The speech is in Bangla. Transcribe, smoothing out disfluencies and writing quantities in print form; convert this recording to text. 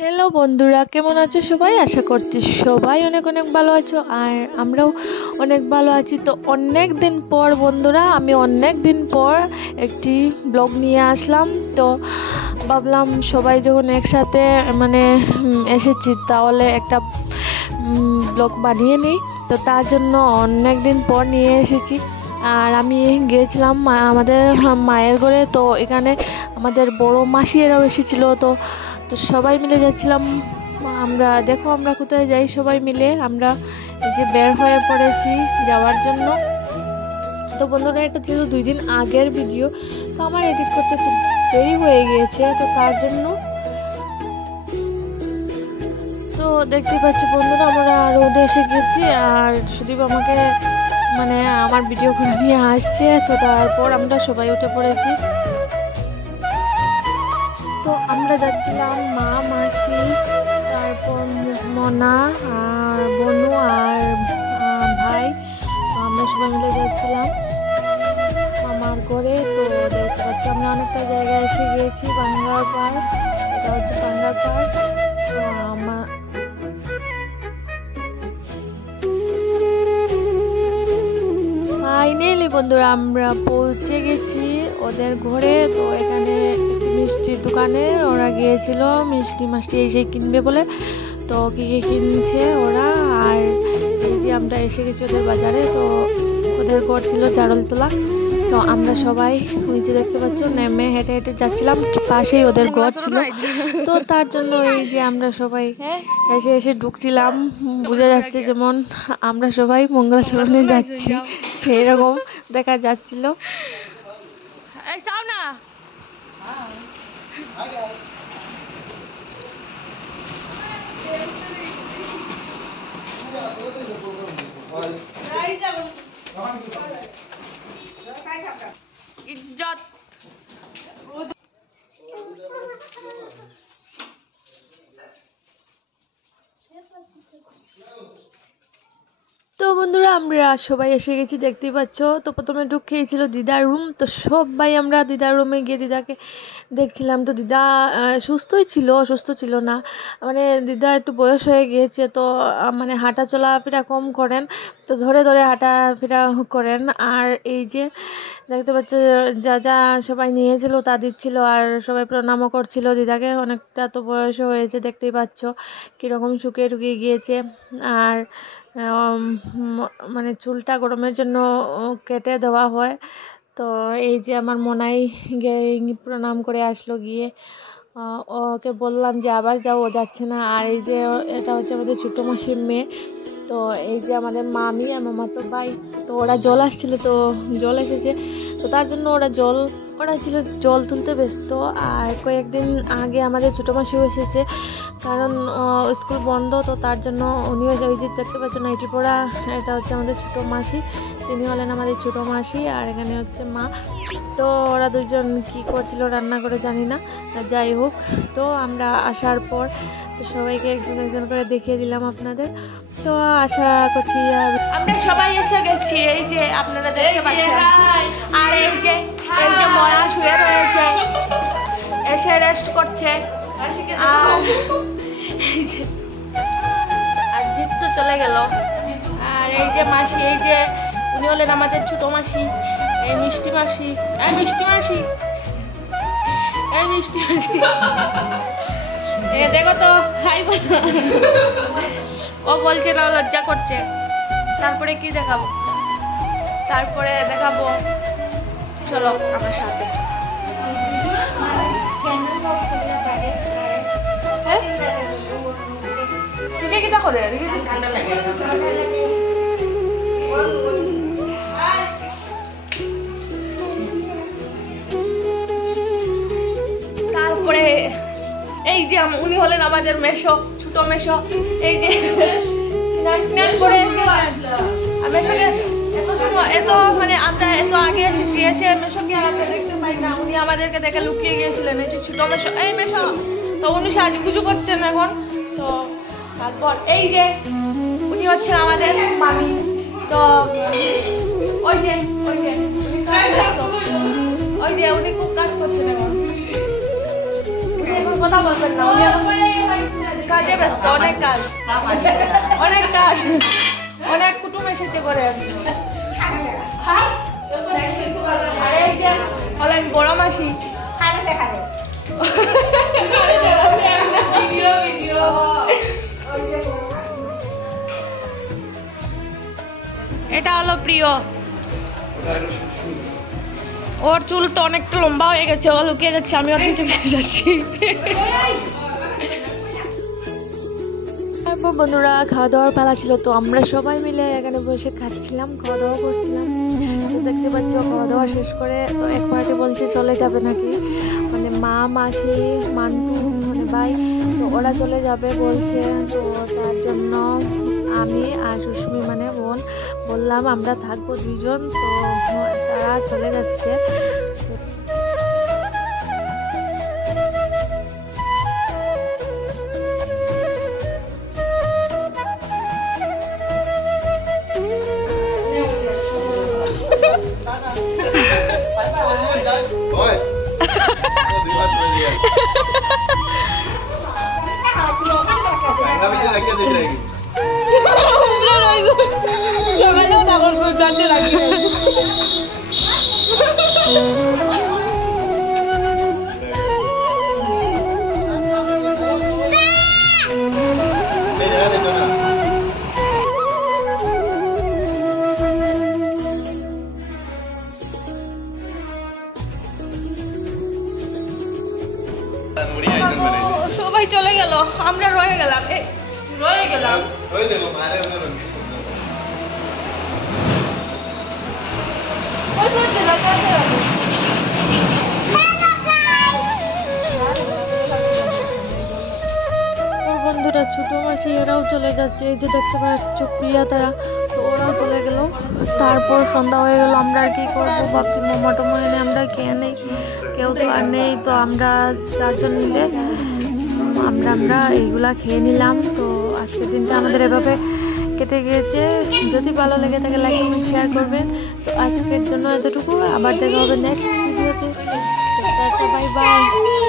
হ্যালো বন্ধুরা, কেমন আছো সবাই? আশা করছি সবাই অনেক অনেক ভালো আছো আর আমরাও অনেক ভালো আছি। তো অনেক দিন পর বন্ধুরা, আমি অনেক দিন পর একটি ব্লগ নিয়ে আসলাম। তো ভাবলাম সবাই যখন একসাথে এসেছি তাহলে একটা ব্লগ বানিয়ে নিই। তো তার জন্য অনেক দিন পর নিয়ে এসেছি। আর আমি গিয়েছিলাম আমাদের মায়ের ঘরে। তো এখানে আমাদের বড় মাসি এরাও এসেছিলো। তো সবাই মিলে যাচ্ছিলাম আমরা। দেখো আমরা কোথায় যাই, সবাই মিলে আমরা এই যে বের হয়ে পড়েছি যাওয়ার জন্য। তো বন্ধুরা, এটা ছিল 2 দিন আগের ভিডিও। তো আমার এডিট করতে খুব দেরি হয়ে গিয়েছে, তো তার জন্য। তো দেখতে পাচ্ছি বন্ধুরা, আমরা রোদে এসে গেছি আর সুদীপ আমাকে আমার ভিডিও করে নিয়ে আসছে। তো তারপর আমরা সবাই উঠে পড়েছি। তো আমরা যাচ্ছিলাম মা, মাসি, তারপর মনা আর বনু আর ভাই। আমরা সবাই মিলে যাচ্ছিলাম আমার ঘরে। তো দেখতে পাচ্ছি আমরা অনেকটা জায়গায় এসে গিয়েছি। বাঙ্গার পার্ক, এটা হচ্ছে বাঙ্গার পার্ক। তো ফাইনালি বন্ধুরা আমরা পৌঁছে গেছি ওদের ঘরে। তো এখানে মিষ্টির দোকানে ওরা গিয়েছিল মিষ্টি মাষ্টি এসে কিনবে বলে। তো কী কী কিনছে ওরা। আর এই যে আমরা এসে গেছি ওদের বাজারে। তো ওদের ঘর ছিল চারলতলা। তো আমরা সবাই ওই যে দেখতে পাচ্ছ নেমে হেঁটে হেঁটে যাচ্ছিলাম, পাশেই ওদের ঘর ছিল। তো তার জন্য এই যে আমরা সবাই এসে এসে ঢুকছিলাম। বোঝা যাচ্ছে যেমন আমরা সবাই মঙ্গলাচরণে যাচ্ছি, সেই রকম দেখা যাচ্ছিল। ইজ্জত তো বন্ধুরা, আমরা সবাই এসে গেছি দেখতেই পাচ্ছ। তো প্রথমে ঢুকেছিল দিদার রুম। তো সবাই আমরা দিদার রুমে গিয়ে দিদাকে দেখছিলাম। তো দিদা সুস্থই ছিল, অসুস্থ ছিল না। দিদা একটু বয়স হয়ে গিয়েছে। তো হাঁটা চলাফেরা কম করেন। তো ধরে ধরে হাঁটাফেরা করেন। আর এই যে দেখতে পাচ্ছ যা যা সবাই নিয়েছিল তা দিচ্ছিল। আর সবাই প্রণামও করছিল দিদাকে। অনেকটা তো বয়স হয়েছে, দেখতেই পাচ্ছ কীরকম শুকিয়ে টুকিয়ে গিয়েছে। আর চুলটা গরমের জন্য কেটে দেওয়া হয়। তো এই যে আমার মনাই প্রণাম করে আসলো গিয়ে। ওকে বললাম যে আবার যাও, ও যাচ্ছে না। আর এই যে এটা হচ্ছে আমাদের ছোটো মাসির মেয়ে। তো এই যে আমাদের মামি আর মামাতো ভাই। তো ওরা জল আসছিল, তো জল এসেছে। তো তার জন্য ওরা ছিল জল তুলতে ব্যস্ত। আর কয়েকদিন আগে আমাদের ছোটো মাসিও এসেছে, কারণ স্কুল বন্ধ। তো তার জন্য উনিও ওই যে দেখতে পাচ্ছ নাইটি পড়া, এটা হচ্ছে আমাদের ছোটো মাসি। তিনি হলেন আমাদের ছোটো মাসি। আর এখানে হচ্ছে মা। তো ওরা দুজন কি করছিল রান্না করে জানি না, যাই হোক। তো আমরা আসার পর তো সবাইকে একজন একজন করে দেখিয়ে দিলাম আপনাদের। তো আশা করছি আমরা সবাই এসে গেছি। এই যে আপনারা দেখতে পাচ্ছেন। আর এই যে মরা শুয়ে রয়েছে, এসে রেস্ট করছে। আর জিৎ তো চলে গেল। আর এই যে মাসি, এই যে উনি হলেন আমাদের ছোটো মাসি। এই মিষ্টি মাসি, এই মিষ্টি মাসি, এই মিষ্টি মাসি। দেখো তো, হাই বলো। ও বলছে না, লজ্জা করছে। তারপরে কি দেখাবো? তারপরে দেখাবো, চলো আমার সাথে। কিটা করে ঠান্ডা লাগে। তারপরে এই যে উনি হলেন আমাদের মেশো, ছোট মেশো। এই যে করে মেশোকে এত আমরা এত আগে এসেছি, এসে মেশোকে আমরা দেখতে পাই না। উনি আমাদেরকে দেখে লুকিয়ে গিয়েছিলেন। এই যে ছোট মেশো, এই মেশো। তো উনি সাজুগুজু করছেন এখন। তো তারপর এই যে উনি হচ্ছেন আমাদের মামি। তো ওই যে উনি খুব কাজ করছেন এখন। কথা বলবেন না, উনি কাজে ব্যস্ত, অনেক কাজ, অনেক কাজ, অনেক কুটুম এসেছে করে। বলেন বড় মাসি এটা হলো প্রিয়, ওর চুল তো অনেকটা লম্বা হয়ে গেছে, ও লুকিয়ে যাচ্ছে, আমি ওর পিছনে যাচ্ছি। তারপর বন্ধুরা খাওয়া দাওয়ার পালা ছিল, তো আমরা সবাই মিলে এখানে বসে খাচ্ছিলাম, খাওয়া দাওয়া করছিলাম। তো দেখতে পাচ্ছ খাওয়া দাওয়া শেষ করে তো এক পার্টি বলছে চলে যাবে নাকি, মানে মা মাসি মান্টু মানে ভাই, তো ওরা চলে যাবে বলছে। তো তার জন্য আমি আর সুস্মি মানে বোন বললাম আমরা থাকবো দুইজন, তো তারা চলে যাচ্ছে। সবাই চলে গেল, আমরা রয়ে গেলাম। বন্ধুরা ছোট মাসি এরাও চলে যাচ্ছে, এই যে দেখতে পাচ্ছ প্রিয়া তারা, তো ওরাও চলে গেল। তারপর সন্ধ্যা হয়ে গেল, আমরা আর কি করবো ভাবছি মোমো টোমো এনে আমরা খেয়ে নেই, কেউ তো আর নেই, তো আমরা চারজন মিলে আমরা এইগুলা খেয়ে নিলাম। তো আজকের দিনটা আমাদের এভাবে কেটে গিয়েছে। যদি ভালো লেগে থাকে লাইক কমেন্ট শেয়ার করবেন। তো আজকের জন্য এতটুকু, আবার দেখা হবে নেক্সট ভিডিওতে। Bye bye.